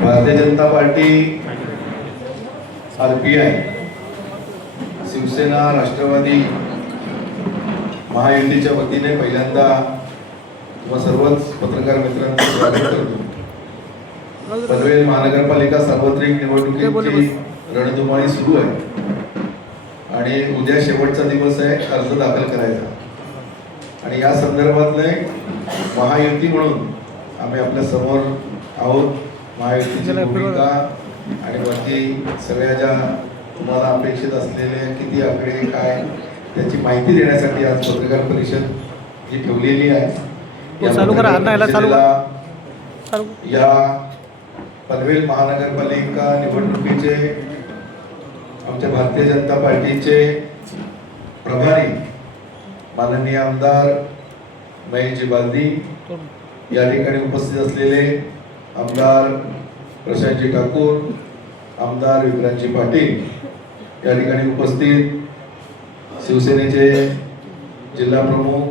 Bharatiya Janata Party R P I Shivsena Rashtrawadi महायुतीच्या वतीने पहिल्यांदा किंवा सर्वच पत्रकार मित्रांचं स्वागत करतो. पनवेल महानगरपालिका सार्वत्रिक निवडणुकीची रणधुमाळी सुरू आहे. आणि उद्या शेवटचा दिवस आहे अर्ज दाखल करायचा. आणि या संदर्भातले महायुती म्हणून आम्ही आपल्यासमोर आहोत. महायुतीची भूमिका आणि बाकी सगळ्या ज्या तुम्हाला अपेक्षित असलेले किती आकडे काय त्याची माहिती देण्यासाठी आज पत्रकार परिषद जी ठेवलेली आहे या. परिषदेला या पनवेल महानगरपालिका निवडणुकीचे आमच्या भारतीय जनता पार्टीचे प्रभारी माननीय आमदार महेशजी बालदी या ठिकाणी उपस्थित असलेले आमदार प्रशांतजी ठाकूर आमदार विक्रांतजी पाटील या ठिकाणी उपस्थित शिवसेनेचे जिल्हा प्रमुख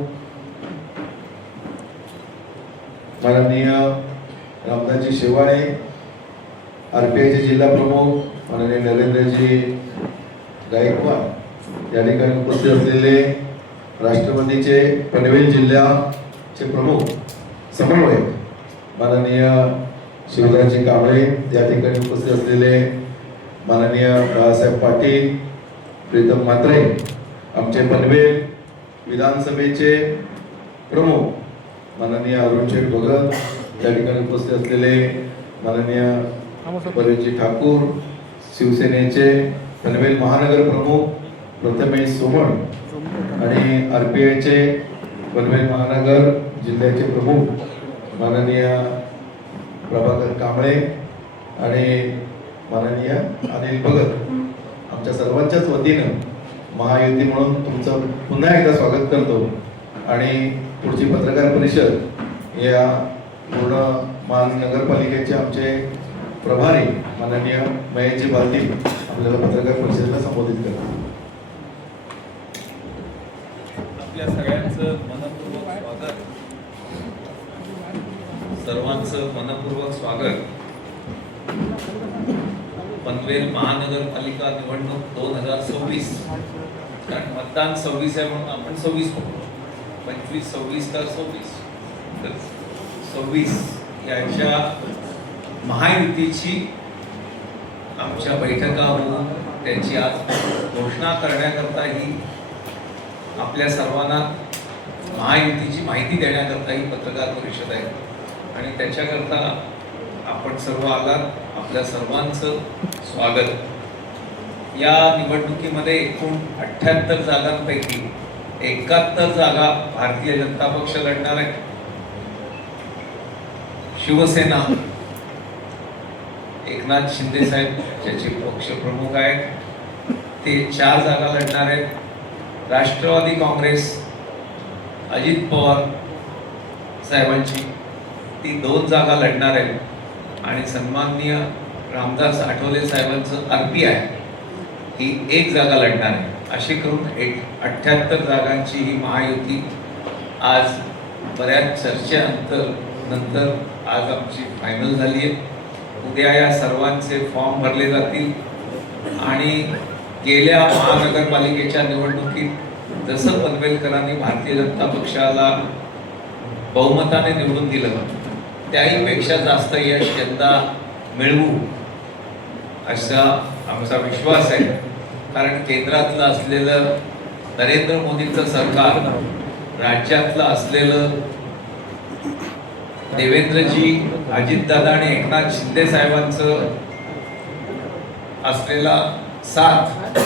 माननीय रामदासजी शेवाळे आर पी आयचे जिल्हा प्रमुख माननीय नरेंद्रजी गायकवाड या ठिकाणी उपस्थित असलेले राष्ट्रवादीचे पनवेल जिल्ह्याचे प्रमुख समन्वयक माननीय शिवराजी कांबळे या ठिकाणी उपस्थित असलेले माननीय बाळासाहेब पाटील प्रीतम म्हात्रे आमचे पनवेल विधानसभेचे प्रमुख माननीय अरुण शेठ भगत या ठिकाणी उपस्थित असलेले माननीय परेशजी ठाकूर शिवसेनेचे पनवेल महानगर प्रमुख प्रथमेश सोमण आणि आर पी आयचे पनवेल महानगर जिल्ह्याचे प्रमुख माननीय प्रभाकर कांबळे आणि माननीय अनिल भगत आमच्या सर्वांच्याच वतीनं महायुती म्हणून तुमचं पुन्हा एकदा स्वागत करतो. आणि पुढची पत्रकार परिषद या पूर्ण महानगरपालिकेचे आमचे प्रभारी माननीय महेशजी बालदी आपल्याला पत्रकार परिषदेला संबोधित करतात. आपल्या सगळ्यांचं मनपूर्वक स्वागत सर्वांचं मनपूर्वक स्वागत. पनवेल महानगरपालिका निवडणूक दोन हजार सव्वीस. कारण मतदान सव्वीस आहे म्हणून आपण सव्वीस म्हणतो पंचवीस सव्वीस तर सव्वीस. तर सव्वीस याच्या महायुतीची आमच्या बैठका होऊन त्याची आज घोषणा करण्याकरता ही आपल्या सर्वांना महायुतीची माहिती देण्याकरता ही पत्रकार परिषद आहे. आणि त्याच्याकरता आपण सर्व आलात. आपल्या सर्वांचं स्वागत. या निवडणुकीमध्ये एकूण अठ्ठ्याहत्तर जागांपैकी एकाहत्तर जागा भारतीय जनता पक्ष लढणार आहे. शिवसेना एकनाथ शिंदे साहेब ज्याचे पक्षप्रमुख आहेत ते चार जागा लढणार आहेत. राष्ट्रवादी काँग्रेस अजित पवार साहेबांची ती दोन जागा लढणार आहे. आणि सन्माननीय रामदास आठवले साहेबांचं आर पी आय ही एक जागा लढणार आहे. अशी करून एक अठ्ठ्याहत्तर जागांची ही महायुती आज बऱ्याच चर्चेनंतर नंतर आज आमची फायनल झाली आहे. उद्या या सर्वांचे फॉर्म भरले जातील. आणि गेल्या महानगरपालिकेच्या निवडणुकीत जसं पनवेलकरांनी भारतीय जनता पक्षाला बहुमताने निवडून दिलं त्याहीपेक्षा जास्त यश यंदा मिळवू असा आमचा विश्वास आहे. कारण केंद्रातलं असलेलं नरेंद्र मोदींचं सरकार राज्यातलं असलेलं देवेंद्रजी अजितदादा आणि एकनाथ शिंदे साहेबांचं असलेला साथ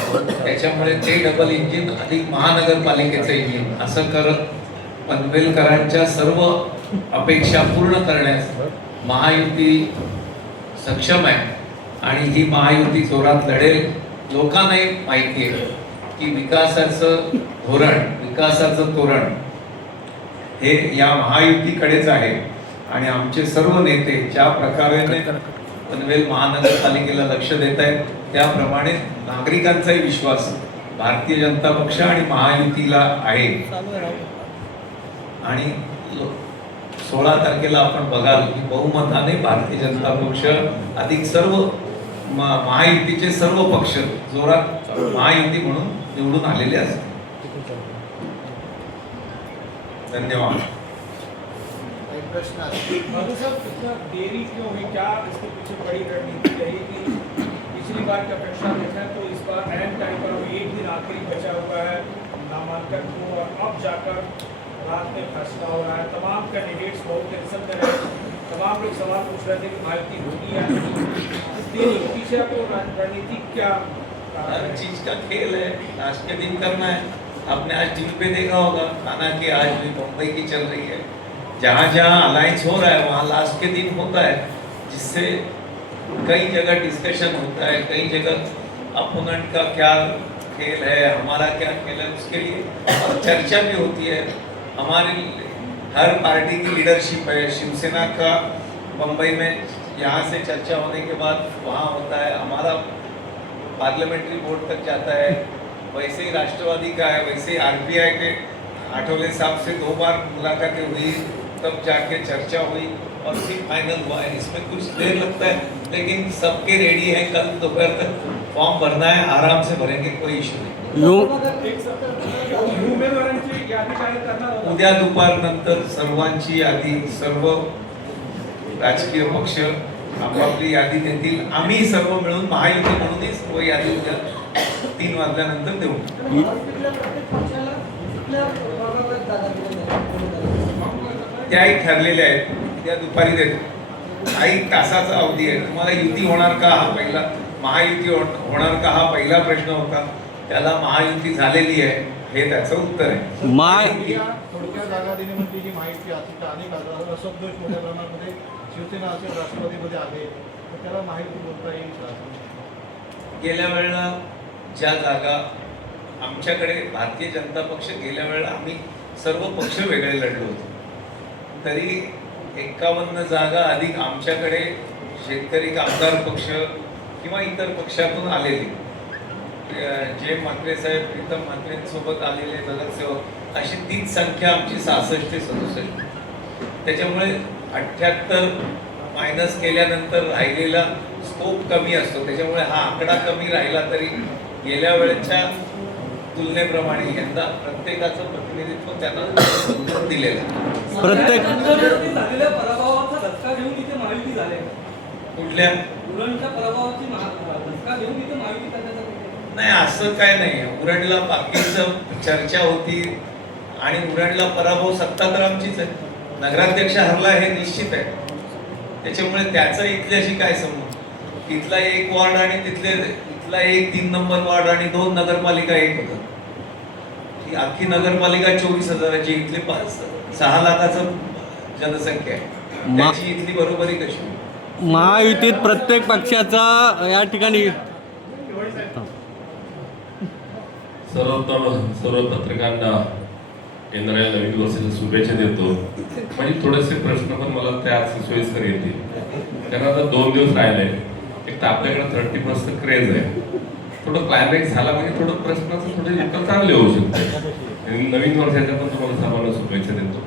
त्याच्यामुळे ते डबल इंजिन अधिक महानगरपालिकेचं इंजिन असं करत पनवेलकरांच्या सर्व अपेक्षा पूर्ण करण्यास महायुती सक्षम आहे. आणि ही महायुती जोरात लढेल लोकांनाही माहिती आहे की विकासाचं धोरण विकासाचं तोरण हे या महायुतीकडेच आहे. आणि आमचे सर्व नेते ज्या प्रकारे पनवेल महानगरपालिकेला लक्ष देत आहेत त्याप्रमाणे नागरिकांचाही विश्वास भारतीय जनता पक्ष आणि महायुतीला आहे. आणि सोळा तारखेला आपण बघाल की बहुमताने भारतीय जनता पक्ष अधिक सर्व महायुतीचे सर्व पक्ष जोरात महायुती म्हणून निवडून आलेले असतात धन्यवाद. एक प्रश्न देरी क्यों हुई क्या इसके पीछे बड़ी रणनीति रही कि पिछली बार की अपेक्षा देखें तो इस बार एंड टाइम पर अभी एक दिन आखिरी बचा हुआ है नामांकन को और अब जाकर रात में फैसला हो रहा है। तमाम कैंडिडेट्स बहुत टेंशन में रहे तमाम लोग सवाल पूछ रहे थे कि माइती होगी या नहीं। पीछे आपको रणनीति क्या हर चीज़ का खेल है। लास्ट के दिन करना है। आपने आज टीवी पे देखा होगा। खाना की आज भी मुंबई की चल रही है। जहाँ जहाँ अलायंस हो रहा है, वहाँ लास्ट के दिन होता है। जिससे कई जगह डिस्कशन होता है। कई जगह अपोनेंट का क्या खेल है, हमारा क्या खेल है, उसके लिए और चर्चा भी होती है। हमारी हर पार्टी की लीडरशिप है। शिवसेना का मुंबई में यहाँ से चर्चा होने के बाद वहाँ होता है। हमारा पार्लियामेंट्री बोर्ड तक जाता है। वैसे ही राष्ट्रवादी का है, वैसे ही आरपीआई के आठवले साहब से दो बार मुलाकातें हुई, तब जाके चर्चा हुई और फिर फाइनल हुआ। है इसमें कुछ देर लगता है, लेकिन सबके रेडी है। कल दोपहर तक फॉर्म भरना है, आराम से भरेंगे, कोई इशू नहीं। यू एक सप्ताह उद्या दुपारनंतर सर्वांची यादी सर्व राजकीय पक्ष आपापली यादी देतील. आम्ही सर्व मिळून महायुती म्हणूनही सर्व यादी उद्या तीन वाजल्यानंतर देऊ. त्याही ठरलेल्या आहेत. त्या दुपारी देतो. काही तासाचा अवधी आहे. तुम्हाला युती होणार का हा पहिला? महायुती होणार का हा पहिला प्रश्न होता? त्याला महायुती झालेली आहे हे त्याचं उत्तर आहे. माय थोडक्या जागा म्हणजे जी माहिती असेल तर अनेक असंतोष मोठ्या प्रमाणामध्ये शिवसेना असेल राष्ट्रवादीमध्ये आहे. तर त्याला माहिती बोलता येईल गेल्या वेळेला ज्या जागा आमच्याकडे भारतीय जनता पक्ष गेल्या वेळेला आम्ही सर्व पक्ष वेगळे लढलो होतो. तरी एकावन्न जागा अधिक आमच्याकडे शेतकरी कामगार पक्ष किंवा इतर पक्षातून आलेले. जे म्हात्रे साहेब प्रीतम म्हात्रेंसोबत आलेले नगरसेवक अशी तीच संख्या आमची सहासष्ट ते सदुसष्ट. त्याच्यामुळे अठ्ठ्याहत्तर मायनस केल्यानंतर राहिलेला स्कोप कमी असतो. त्याच्यामुळे हा आकडा कमी राहिला तरी गेल्या वेळेच्या तुलनेप्रमाणे यंदा प्रत्येकाचं प्रतिनिधित्व त्यांना दिलेलं आहे. प्रत्येक कुठल्या? नाही असं काय नाही. उरणला बाकीचं चर्चा होती आणि उरणला पराभव सत्ता तर आमचीच आहे. नगराध्यक्ष हरला हे निश्चित आहे. त्याच्यामुळे त्याचं इथल्याशी काय संबंध इथला एक वॉर्ड आणि तिथले इथला एक तीन नंबर वॉर्ड आणि दोन नगरपालिका एक होतं. ही अख्खी नगरपालिका चोवीस हजाराची इथली पाच सहा लाखाचं जनसंख्या आहे. त्याची इथली बरोबरी कशी? महायुतीत प्रत्येक पक्षाचा या ठिकाणी सर्वोत्तम सर्व पत्रकारांना येणाऱ्या नवीन वर्षाच्या शुभेच्छा देतो. म्हणजे थोडेसे प्रश्न पण मला त्याच सोयीस्कर येतील. कारण आता दोन दिवस राहिले. एक तर आपल्याकडे थर्टी पर्सेंट क्रेज आहे. थोडं क्लायमॅक्स झाला म्हणजे थोडं प्रश्नाचं थोडे निकाल चांगले होऊ शकते. आणि नवीन वर्षाच्या पण तुम्हाला सर्वांना शुभेच्छा देतो.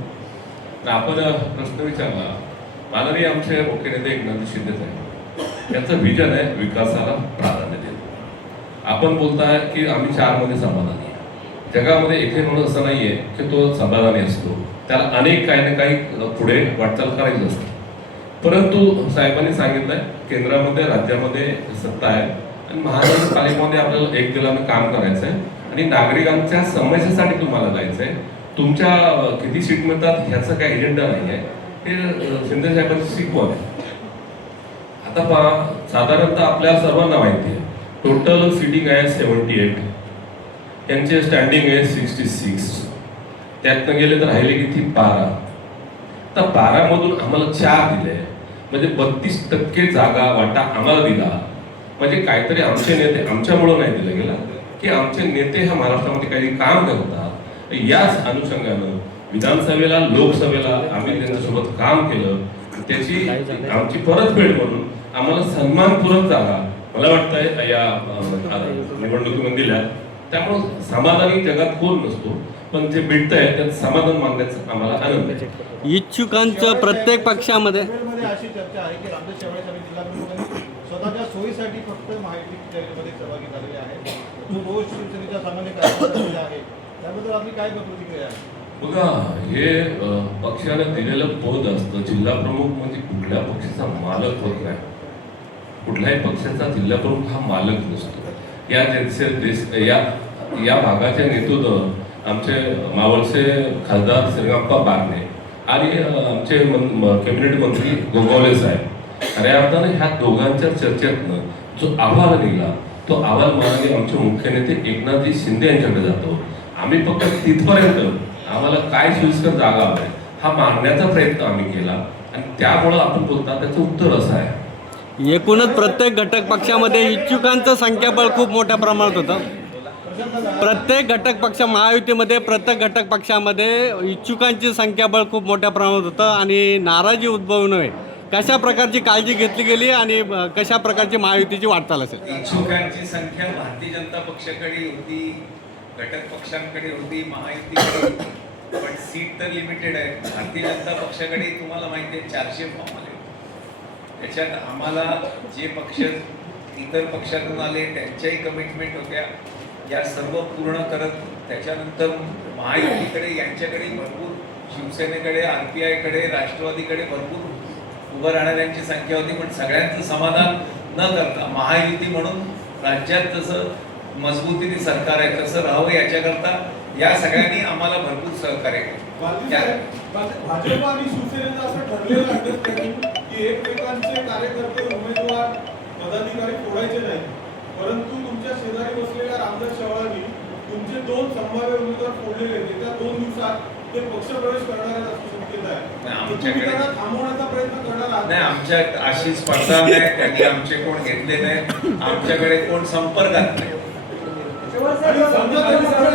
तर आपण प्रश्न विचारला. माननीय आमचे मुख्य नेते एकनाथ शिंदे साहेब. त्यांचं विजन आहे विकासाला प्राधान्य. आपण बोलताय की आम्ही चारमध्ये समाधानी आहे. जगामध्ये एकही माणूस असं नाहीये की तो समाधानी असतो. त्याला अनेक काही ना काही पुढे वाटचाल करायची असते. परंतु साहेबांनी सांगितलंय केंद्रामध्ये राज्यामध्ये सत्ता आहे आणि महानगरपालिकेमध्ये आपल्याला एक दिलानं काम करायचं आहे आणि नागरिकांच्या समस्येसाठी तुम्हाला जायचंय. तुमच्या किती सीट मिळतात ह्याचं काही एजेंडा नाही आहे हे शिंदे साहेबांची शिकवण आहे. आता पहा साधारणतः आपल्या सर्वांना माहिती आहे. टोटल सिटिंग आहे सेवन्टी एट त्यांचे स्टँडिंग आहे सिक्स्टी सिक्स त्यातनं गेले तर राहिले किती? बारा. तर बारामधून आम्हाला चार दिले. म्हणजे बत्तीस टक्के जागा वाटा आम्हाला दिला. म्हणजे काहीतरी आमचे नेते आमच्यामुळं नाही दिलं गेला. की आमचे नेते ह्या महाराष्ट्रामध्ये काही काम करतात. याच अनुषंगानं विधानसभेला लोकसभेला आम्ही त्यांच्यासोबत काम केलं. त्याची आमची परतफेड म्हणून आम्हाला सन्मानपूर्वक जागा मला वाटतंय या निवडणुकीमध्ये दिल्या त्यामुळे समाधानी जगात कोण नसतो पण जे भेटतंय त्यात समाधान मानण्याचा आम्हाला आनंद आहे. इच्छुकांचं प्रत्येक पक्षामध्ये मध्ये अशी चर्चा आहे की रामदास शेवाळे साहेब स्वतःच्या सोयीसाठी फक्त माहिती चर्चेमध्ये सहभागी झालेले आहेत. जो रोज शिवसेनेच्या सामान्य कार्यकर्त्यांमध्ये आहे त्याबद्दल आपली काय प्रतिक्रिया आहे? बघा हे पक्षाने दिलेलं पद असतं जिल्हा प्रमुख म्हणजे कुठल्या पक्षाचा मालक होत नाही. कुठल्याही पक्षाचा जिल्हा प्रमुख हा मालक नसतो. या देश देश- या या भागाच्या नेतृत्व आमचे मावळचे खासदार श्रीराप्पा बारणे आणि आमचे कॅबिनेट मंत्री गोगावले साहेब. खऱ्या अर्थानं ह्या दोघांच्या चर्चेतनं जो अहवाल निघाला तो अहवाल माननीय आमचे मुख्य नेते एकनाथजी शिंदे यांच्याकडे जातो. आम्ही फक्त तिथपर्यंत आम्हाला काय सोयीस्कर जागा हवाय हा मांडण्याचा प्रयत्न आम्ही केला. आणि त्यामुळं आपण बोलता त्याचं उत्तर असं आहे. एकूणच प्रत्येक घटक पक्षामध्ये इच्छुकांचं संख्याबळ खूप मोठ्या प्रमाणात होतं. प्रत्येक घटक पक्ष महायुतीमध्ये प्रत्येक घटक पक्षामध्ये इच्छुकांची संख्याबळ खूप मोठ्या प्रमाणात होतं आणि नाराजी उद्भवू नये. कशा प्रकारची काळजी घेतली गेली आणि कशा प्रकारची महायुतीची वाटचाल असेल? इच्छुकांची संख्या भारतीय जनता पक्षाकडे होती घटक पक्षांकडे होती महायुतीकडे पण सीट तर लिमिटेड आहे. भारतीय जनता पक्षाकडे तुम्हाला माहिती आहे चारशे फॉर्म आले त्याच्यात आम्हाला जे पक्ष इतर पक्षातून आले त्यांच्याही कमिटमेंट होत्या. या सर्व पूर्ण करत त्याच्यानंतर महायुतीकडे यांच्याकडे भरपूर शिवसेनेकडे आर पी आयकडे राष्ट्रवादीकडे भरपूर उभं राहणाऱ्यांची संख्या होती पण सगळ्यांचं समाधान न करता महायुती म्हणून राज्यात जसं मजबूतीने सरकार आहे तसं राहावं याच्याकरता या सगळ्यांनी आम्हाला भरपूर सहकार्य केलं. भाजप आणि शिवसेनेचं असं ठरलेलं की एकमेकांचे कार्यकर्ते उमेदवार पदाधिकारी फोडायचे नाही परंतु तुमच्या शेजारी बसलेल्या रामदास चव्हाणांनी तुमचे दोन संभाव्य उमेदवार फोडलेले आहेत. येत्या दोन दिवसात ते पक्षप्रवेश करणार आहेत अशी शक्यता आहे आमच्याकडे- थांबवण्याचा प्रयत्न करणार आहात नाही आमच्यात अशी स्पर्धा नाही त्यांनी आमचे कोण घेतले नाही आमच्याकडे कोण संपर्कात नाही प्रवेश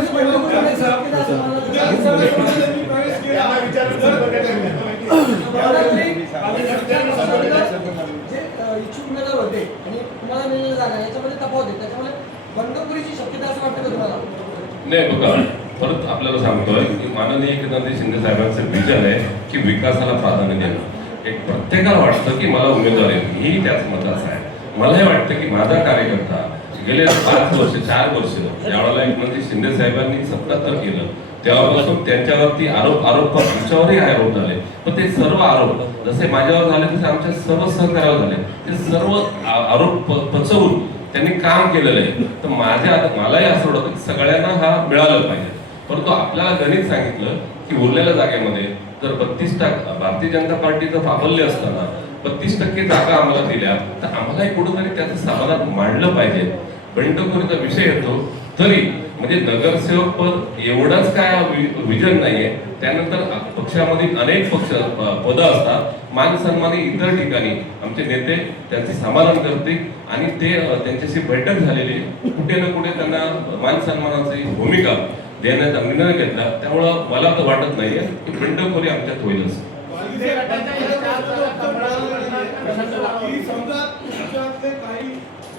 केला उद्या उद्या त्यांनी प्रवेश केला जे अ, इच्छुक उमेदवार होते आणि तुम्हाला मिळलेल्या जागा याच्यामध्ये तफावत आहे त्याच्यामुळे बंडखोरीची शक्यता असं वाटतं का तुम्हाला नाही बघा परत आपल्याला सांगतोय की माननीय एकनाथजी शिंदे साहेबांचं विजन आहे की विकासाला प्राधान्य देणं. एक प्रत्येकाला वाटतं की मला उमेदवार आहे. ही त्याच मताचा आहे. मलाही वाटतं की माझा कार्यकर्ता गेले पाच वर्ष चार वर्ष ज्यावेळेला एकनाथजी म्हणजे शिंदे साहेबांनी सत्तात्तर केलं. तेव्हापासून त्यांच्यावरती आरोप आरोप आमच्यावरही आरोप झाले पण ते सर्व आरोप जसे माझ्यावर झाले तसे आमच्या सर्व सहकार्यावर झाले. ते सर्व आरोप पचवून त्यांनी काम केलेलं आहे. तर माझ्या मलाही असं वाटतं की सगळ्यांना हा मिळाला पाहिजे. परंतु आपल्याला गणित सांगितलं की उरलेल्या जागेमध्ये जर बत्तीस टक्के भारतीय जनता पार्टीचं प्राबल्य असताना बत्तीस टक्के जागा आम्हाला दिल्या तर आम्हालाही कुठंतरी त्याचं समाधान मांडलं पाहिजे. बंडखोरीचा विषय येतो. तरी म्हणजे नगरसेवक पद एवढंच काय वि- विजन नाहीये. त्यानंतर पक्षामध्ये अनेक पक्ष पदं असतात. मान सन्मान इतर ठिकाणी आमचे नेते त्यांचे समाधान करते आणि ते त्यांच्याशी बैठक झालेली आहे. कुठे ना कुठे त्यांना मान सन्मानाची भूमिका देण्याचा निर्णय घेतला. त्यामुळं मला तर वाटत नाहीये की बंडखोरी आमच्यात होईलच.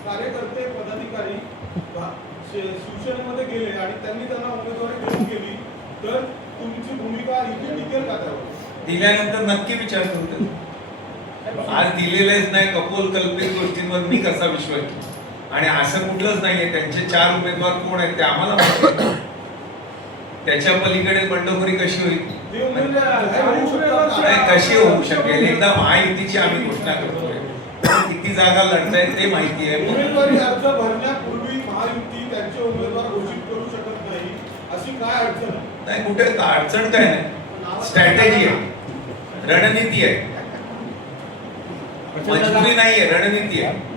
कार्यकर्ते पदाधिकारी शिवसेनेमध्ये गेले आणि त्यांनी त्यांना उमेदवारी देऊन गेली तर तुमची भूमिका इथे टिकेल का त्यावर? दिल्यानंतर नक्की विचार करतो आज दिलेलेच नाही कपोल कल्पित गोष्टींवर मी कसा विश्वास आणि असं कुठलंच नाहीये त्यांचे चार उमेदवार कोण आहेत ते आम्हाला माहिती आहे. त्याच्या पलीकडे बंडखोरी कशी होईल? कशी होऊ शकेल? एकदा महायुतीची आम्ही घोषणा करतोय. किती जागा लढतायत ते माहिती आहे. उमेदवार घोषित करू शकत नाही अशी काय अडचण? आहे? नाही कुठे? अडचण काय नाही. स्ट्रॅटेजी आहे. रणनीती आहे. मजबुरी रणनीती आहे.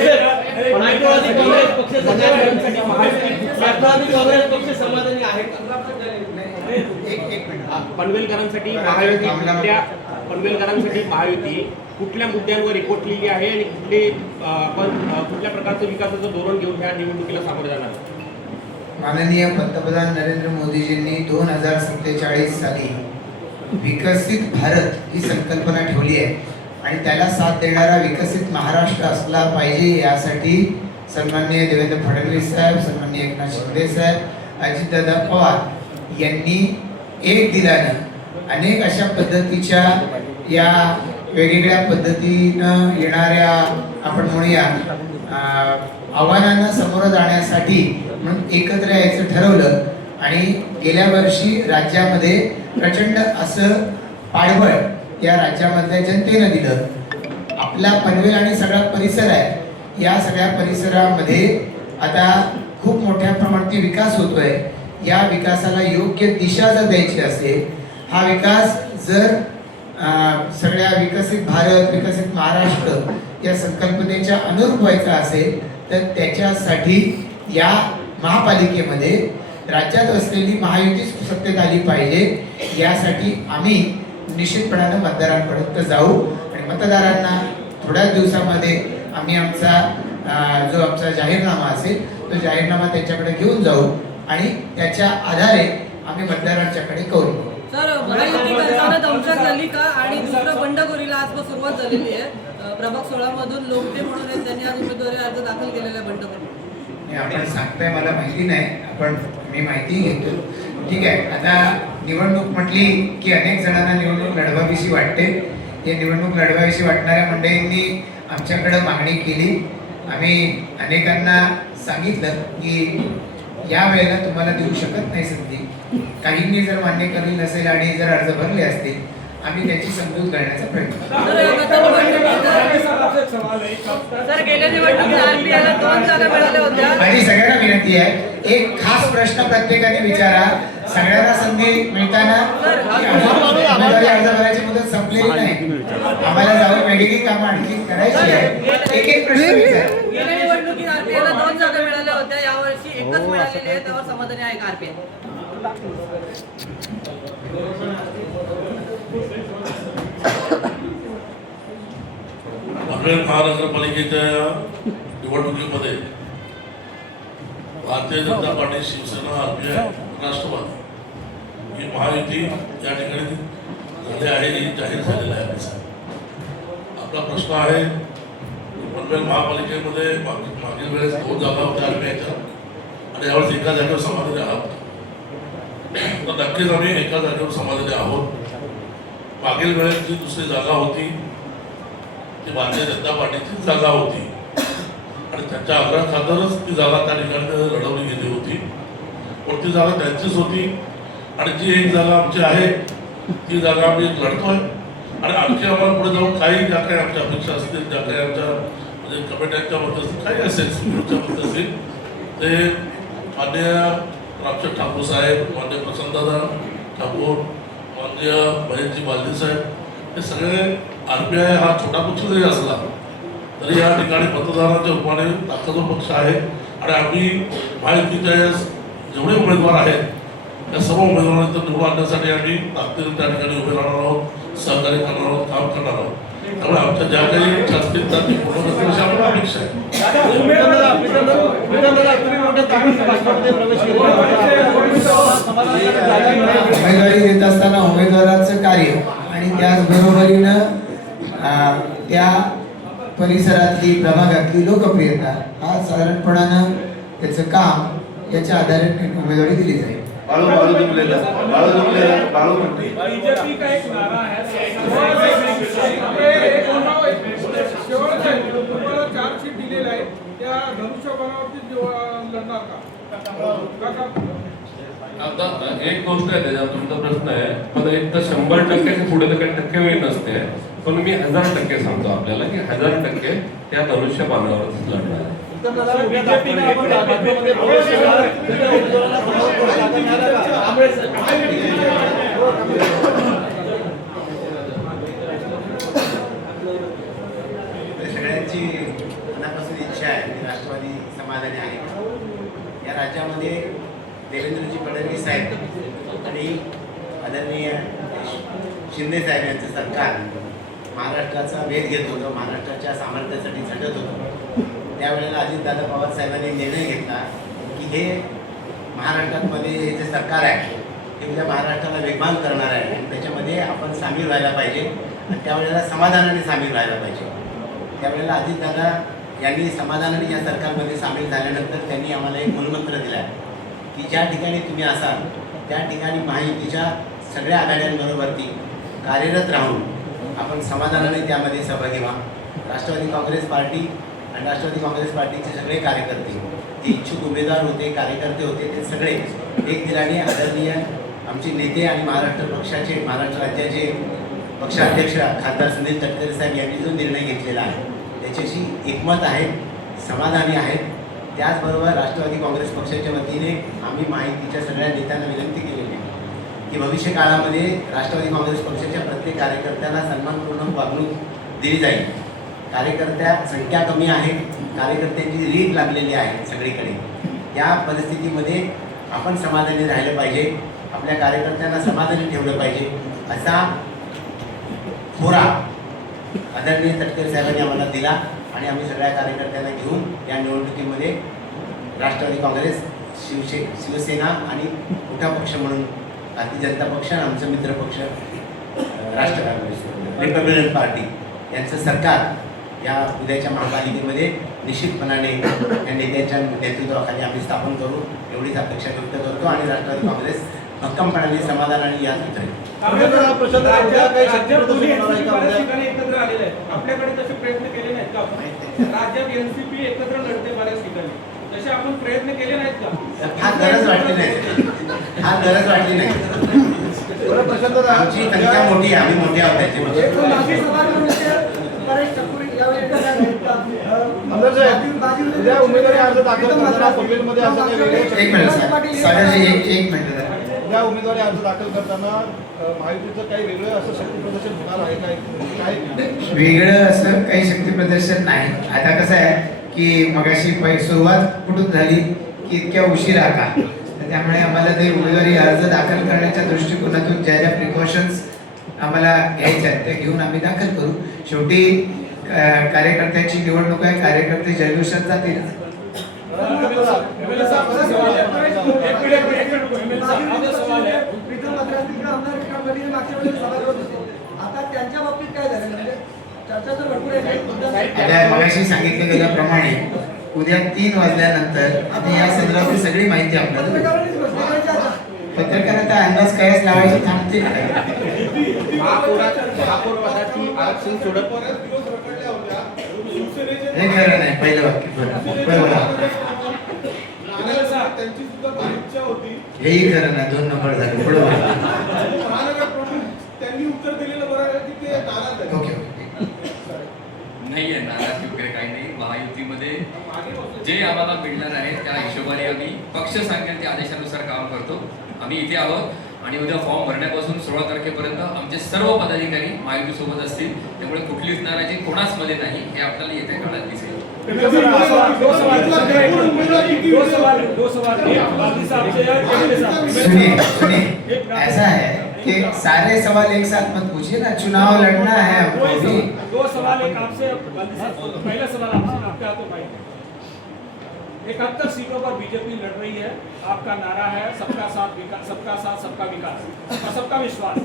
राष्ट्रवादी काँग्रेस पक्ष सगळ्यांसाठी राष्ट्रवादी काँग्रेस पक्ष समाधानी आहे पनवेलकरांसाठी महायुती पनवेलकरांसाठी महायुती? कुठल्या मुद्द्यांवर लिहिली आहे आणि कुठले आपण कुठल्या प्रकारचं विकासाचं धोरण घेऊन ह्या निवडणुकीला सामोरे जाणार माननीय पंतप्रधान नरेंद्र मोदीजींनी दोन हजार सत्तेचाळीस साली विकसित भारत ही संकल्पना ठेवली आहे. आणि त्याला साथ देणारा विकसित महाराष्ट्र असला पाहिजे यासाठी सन्माननीय देवेंद्र फडणवीस साहेब सन्माननीय एकनाथ शिंदे साहेब अजितदादा पवार यांनी एक दिलानं अनेक अशा पद्धतीच्या या वेगवेगळ्या पद्धतीनं येणाऱ्या आपण म्हणूया आव्हानांना समोर जाण्यासाठी म्हणून एकत्र यायचं ठरवलं. आणि गेल्या वर्षी राज्यामध्ये प्रचंड असं पाठबळ या राज्यामधल्या जनतेनं दिलं. आपला पनवेल आणि सगळा परिसर आहे. या सगळ्या परिसरामध्ये आता खूप मोठ्या प्रमाणात विकास होतोय. या विकासाला योग्य दिशा जर द्यायची असेल हा विकास जर सगळ्या विकसित भारत विकसित महाराष्ट्र या संकल्पनेच्या अनुरूप व्हायचा असेल तर त्याच्यासाठी या महापालिकेमध्ये राज्यात असलेली महायुती सत्तेत आली पाहिजे यासाठी आम्ही निश्चितपणानं मतदारांपर्यंत जाऊ. आणि मतदारांना थोड्याच दिवसामध्ये आम्ही आमचा जो आमचा जाहीरनामा असेल तो जाहीरनामा त्यांच्याकडे घेऊन जाऊ. आणि त्याच्या आधारे आम्ही मतदारांच्याकडे करू. सर महायुती करताना दमछाक झाली का? आणि दुसरं बंडखोरीला आजपासून सुरुवात झालेली आहे. प्रभाग सोळा मधून लोकटे म्हणून त्यांनी आज उमेदवारी अर्ज दाखल केलेला आहे बंडखोरी आपण सांगताय मला माहिती नाही. आपण मी माहिती घेतो. ठीक आहे. आता निवडणूक म्हटली की अनेक जणांना निवडणूक लढवावीशी वाटते. हे निवडणूक लढवावीशी वाटणाऱ्या मंडळींनी आमच्याकडे मागणी केली. आम्ही अनेकांना सांगितलं की या वेळेला तुम्हाला देऊ शकत नाही संधी. काहींनी जर मान्य केली नसेल आणि जर अर्ज भरले असतील आम्ही त्याची समजूत घालण्याचा प्रयत्न माझी सगळ्यांना विनंती आहे एक खास प्रश्न प्रत्येकाने विचारा. सगळ्यांना संधी मिळताना उमेदवारी अर्ज भरायची मुदत संपलेली नाही. आम्हाला जाऊन वेगवेगळी कामं आणखी करायची आहे. एक एक प्रश्न विचारा गेल्या निवडणुकीत आरपीआयला दोन जागा मिळाल्या होत्या यावर्षी एकच मिळालेली आहे त्यावर समाधानी आहे आरपीआय पनवेल महानगरपालिकेच्या निवडणुकीमध्ये भारतीय जनता पार्टी शिवसेना आरपीआय राष्ट्रवादी ही महायुती या ठिकाणी झाली आहे ही जाहीर झालेलं आहे. आपला प्रश्न आहे पनवेल महापालिकेमध्ये माग- मागील वेळेस दोन जागा होत्या आरपीआयच्या. आणि यावेळेस एका जागेवर समाधानी आहोत. तर नक्कीच आम्ही एका जागेवर समाधानी आहोत. मागील वेळेस जी दुसरी जागा होती ती भारतीय जनता पार्टीचीच जागा होती. आणि त्यांच्या आग्रहाखातरच ती जागा त्या ठिकाणी लढवली गेली होती. पण ती जागा त्यांचीच होती. आणि जी एक जागा आमची आहे ती जागा आम्ही लढतोय. आणि आणखी आम्हाला पुढे जाऊन काही ज्या काही आमच्या अपेक्षा असतील ज्या काही आमच्या म्हणजे कमिट्यांच्या बद्दल असतील काही असेल असेल ते माननीय रामचंद्र ठाकूर साहेब मान्य प्रसन्नदादा ठाकूर माननीय महेशजी बालदी साहेब हे सगळे आर पी आय हा छोटा पक्ष जरी असला तरी या ठिकाणी मतदारांच्या रूपाने ताकदो पक्ष आहे. आणि आम्ही महायुतीच्या जेवढे उमेदवार आहेत त्या सर्व उमेदवारांना निवडून आणण्यासाठी आम्ही ताकदीने त्या ठिकाणी उभे राहणार आहोत सहकार्य करणार आहोत काम करणार आहोत. त्यामुळे आमच्या ज्या काही इच्छा त्या ती पूर्ण करतील आम्हाला अपेक्षा आहे. उमेदवारी देत असताना उमेदवाराचं कार्य आणि त्याचबरोबरीनं त्या परिसरातली प्रभागातली लोकप्रियता हा साधारणपणानं त्याचं काम याच्या आधारे उमेदवारी दिली जाईल. बाळू बाळू दुमलेला बाळू दुमलेला बाळू म्हणते. आता एक गोष्ट आहे त्याच्यात तुमचा प्रश्न आहे. पण एक तर शंभर टक्क्याच्या पुढे तर काही टक्केवारी नसते. पण मी हजार टक्के सांगतो आपल्याला की हजार टक्के त्या धनुष्य बाणावरच लढणार आहे. सगळ्यांची मनापासून इच्छा आहे की राष्ट्रवादी समाधानी आहे. या राज्यामध्ये देवेंद्रजी फडणवीस साहेब आणि आदरणीय शिंदे साहेब यांचं सरकार महाराष्ट्राचा वेध घेत होतं महाराष्ट्राच्या सामर्थ्यासाठी झटत होतं. त्यावेळेला अजितदादा पवार साहेबांनी निर्णय घेतला की हे महाराष्ट्रामध्ये हे जे सरकार आहे हे उद्या महाराष्ट्राला वेगवान करणार आहे आणि त्याच्यामध्ये आपण सामील व्हायला पाहिजे आणि त्यावेळेला समाधानाने सामील व्हायला पाहिजे. त्यावेळेला अजितदादा यांनी समाधानाने या सरकारमध्ये सामील झाल्यानंतर त्यांनी आम्हाला एक मूलमंत्र दिला आहे की ज्या ठिकाणी तुम्ही असाल त्या ठिकाणी महायुतीच्या सगळ्या आघाड्यांबरोबरती कार्यरत राहून आपण समाधानाने त्यामध्ये सहभागी व्हा. राष्ट्रवादी काँग्रेस पार्टी आणि राष्ट्रवादी काँग्रेस पार्टीचे सगळे कार्यकर्ते जे इच्छुक उमेदवार होते कार्यकर्ते होते ते सगळे एक दिलाने आदरणीय आमचे नेते आणि महाराष्ट्र पक्षाचे महाराष्ट्र राज्याचे पक्षाध्यक्ष खासदार सुनील तटकरे साहेब यांनी जो निर्णय घेतलेला आहे त्याच्याशी एकमत आहे समाधानी आहेत त्याचबरोबर राष्ट्रवादी काँग्रेस पक्षाच्या वतीने आम्ही माहितीच्या सगळ्या नेत्यांना विनंती केलेली आहे की भविष्य काळामध्ये राष्ट्रवादी काँग्रेस पक्षाच्या प्रत्येक कार्यकर्त्याला सन्मानपूर्ण वागणूक दिली जाईल. कार्यकर्त्या संख्या कमी आहे कार्यकर्त्यांची रीत लागलेली आहे सगळीकडे. या परिस्थितीमध्ये आपण समाधानी राहिलं पाहिजे आपल्या कार्यकर्त्यांना समाधानी ठेवलं पाहिजे. असा खोरा आदरणीय तटकरे साहेबांनी आम्हाला दिला आणि आम्ही सगळ्या कार्यकर्त्यांना घेऊन या निवडणुकीमध्ये राष्ट्रवादी काँग्रेस शिवसे शिवसेना आणि मोठा पक्ष म्हणून भारतीय जनता पक्ष आणि आमचं मित्र पक्ष राष्ट्र काँग्रेस रिपब्लिकन पार्टी यांचं सरकार या उद्याच्या महापालिकेमध्ये निश्चितपणाने या नेत्यांच्या नेतृत्वाखाली आम्ही स्थापन करू एवढीच अपेक्षा व्यक्त करतो आणि राष्ट्रवादी काँग्रेस भक्कमपणाने उतरेल? ठिकाणी एकत्र आलेले आहेत. आपल्याकडे तसे प्रयत्न केले नाहीत का? आपण? राज्यात एनसीपी एकत्र लढते बऱ्याच ठिकाणी. तसे आपण प्रयत्न केले नाहीत का? हा गरज वाटली नाही. हा गरज वाटली नाही. बरं प्रशांत दादा, आमची संख्या मोठी आम्ही मोठी आहोत त्याच्यामध्ये एक माजी सभागृह नेते परेश ठाकूर यावेळी येणार आहेत का? अं, आमदार साहेब, बाजी- बाजी- उद्या उमेदवारी अर्ज दाखल करताना पनवेलमध्ये असं काही वेगळं एक मिनिट एक एक मिनिट. उद्या उमेदवारी अर्ज दाखल करताना अ, महायुतीचं काही वेगळं असं शक्ती प्रदर्शन होणार आहे काय? काय? वेगळं असं काही शक्ती प्रदर्शन नाही. आता कसं आहे की मगाशी पै सुरुवात कुठून झाली की इतक्या उशिरा का? तर त्यामुळे आम्हाला ते उमेदवारी अर्ज दाखल करण्याच्या दृष्टिकोनातून ज्या ज्या प्रिकॉशन्स आम्हाला घ्यायच्या आहेत त्या घेऊन आम्ही दाखल करू. शेवटी कार्यकर्त्याची निवडणूक आहे कार्यकर्ते जल्लोषात जातील. मगाशी सांगितलं गेल्याप्रमाणे उद्या तीन वाजल्यानंतर आम्ही या संदर्भातली सगळी माहिती आपल्याला पत्रकारांचा अंदाज कायच लावायची थांबते काय? महापौराची आरक्षण सोडत बऱ्याच दिवस रखडल्या होत्या शिवसेनेचे हे खरं नाही. पहिलं वाक्य हेही खरं नाही दोन नंबर झाले. पुढे बोला. महानगर प्रमुख त्यांनी उत्तर दिलेलं बरं आहे की ते नाराज आहेत? ओके आहे नाराजगी वगैरे काही नाही. महायुतीमध्ये जे आम्हाला मिळणार आहे त्या हिशोबाने आम्ही पक्ष सांगेल त्या आदेशानुसार काम करतो. आम्ही इथे आहोत. आणि उद्या फॉर्म भरण्यापासून सोळा तारखेपर्यंत आमचे सर्व पदाधिकारी महायुती सोबत असतील. त्यामुळे कुठलीच नाराजी कोणाच मध्ये नाही हे आपल्याला येत्या काळात दिसेल. ऐसा है कि सारे सवाल एक साथ मत पूछिए ना चुनाव लड़ना है दो सवाल एक आपसे। पहला सवाल आपसे आपके हाथों माइक इकहत्तर सीटों पर बीजेपी लड़ रही है। आपका नारा है, सबका साथ विकास सबका साथ, सबका विकास और सबका विश्वास।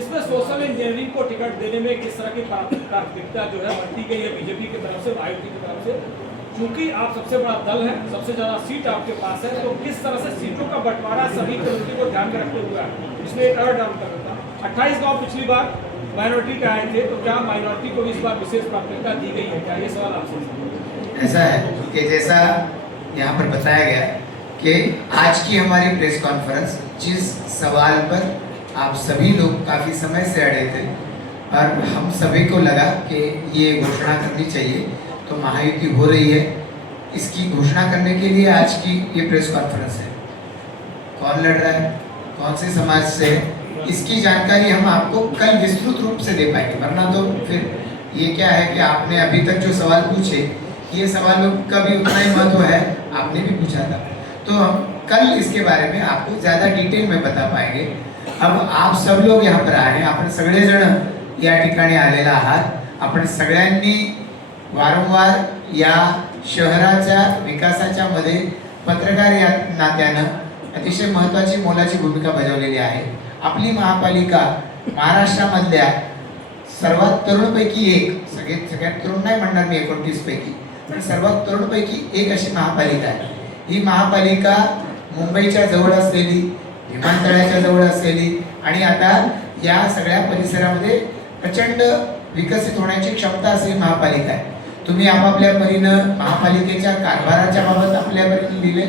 इसमें सोशल इंजीनियरिंग को टिकट देने में किस तरह की प्राथमिकता जो है बढ़ती गई है बीजेपी की तरफ़ से आयुति की तरफ़ से? क्योंकि आप सबसे बड़ा दल है, सबसे ज़्यादा सीट आपके पास है तो किस तरह से सीटों का बंटवारा सभी कम्युनिटी को ध्यान में रखते हुए इसमें एक और डाउन कर था। अट्ठाईस गाँव पिछली बार माइनॉरिटी के आए थे तो क्या माइनॉरिटी को इस बार विशेष प्राथमिकता दी गई है? क्या ये सवाल आपसे? ऐसा है। कि जैसा यहाँ पर बताया गया कि आज की हमारी प्रेस कॉन्फ्रेंस, जिस सवाल पर आप सभी लोग काफ़ी समय से अड़े थे, और हम सभी को लगा कि ये घोषणा करनी चाहिए तो महायुति हो रही है। इसकी घोषणा करने के लिए आज की ये प्रेस कॉन्फ्रेंस है। कौन लड़ रहा है? कौन से समाज से है? इसकी जानकारी हम आपको कल विस्तृत रूप से दे पाएँगे, वरना तो फिर ये क्या है कि आपने अभी तक जो सवाल पूछे ये सवालों का भी उतना ही महत्त्व है आपने भी पूछा था। तो हम कल इसके बारे में आपको ज़्यादा डिटेल में बता पाएंगे। अब आप सब लोग यहाँ पर आए आपण सगळेजण या ठिकाणी आलेला आहात। आपण सगळ्यांनी वारंवार या शहराच्या विकासाच्या मध्ये पत्रकार या नात्यानं अतिशय महत्त्वाची मोलाची भूमिका बजावलेली आहे. आपली महापालिका महाराष्ट्रामधल्या सर्वात तरुणपैकी एक सगळे सगळ्यात तरुण नाही म्हणणार मी एकोणतीस पैकी. पण सर्वात तरुणपैकी एक अशी महापालिका आहे. ही महापालिका मुंबईच्या जवळ असलेली विमानतळाच्या जवळ असलेली आणि आता या सगळ्या परिसरामध्ये प्रचंड विकसित होण्याची क्षमता असलेली महापालिका आहे. तुम्ही आपापल्या परीनं महापालिकेच्या कारभाराच्या बाबत आपल्या परीनं लिहिले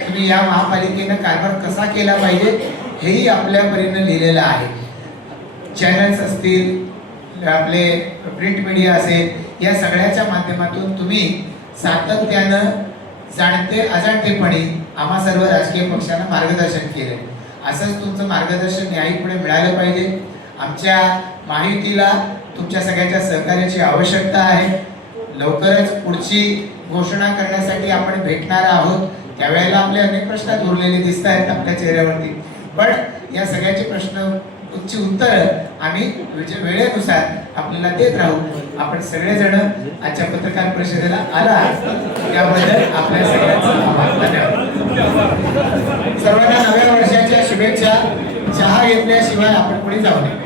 तुम्ही या महापालिकेनं कारभार कसा केला पाहिजे हेही आपल्या परीनं लिहिलेलं आहे. चॅनल्स असतील आपले प्रिंट मीडिया असेल या सगळ्याच्या माध्यमातून तुम्ही सातत्यानं जाणते अजाणतेपणे आम्हा सर्व राजकीय पक्षांना मार्गदर्शन केले. असंच तुमचं मार्गदर्शन न्यायीपुढे मिळालं पाहिजे. आमच्या माहितीला तुमच्या सगळ्याच्या सहकार्याची आवश्यकता आहे. लवकरच पुढची घोषणा करण्यासाठी आपण भेटणार आहोत. त्यावेळेला आपले अनेक प्रश्न उरलेले दिसत आहेत आपल्या चेहऱ्यावरती. पण या सगळ्याचे प्रश्न उच्च उत्तर आम्ही वेळेनुसार आपल्याला देत राहू. आपण सगळेजण आजच्या पत्रकार परिषदेला आला त्याबद्दल आपल्या सगळ्यांचा आभार. धन्यवाद. सर्वांना नव्या वर्षाच्या शुभेच्छा. चहा घेतल्याशिवाय आपण पुढे जाऊ नये.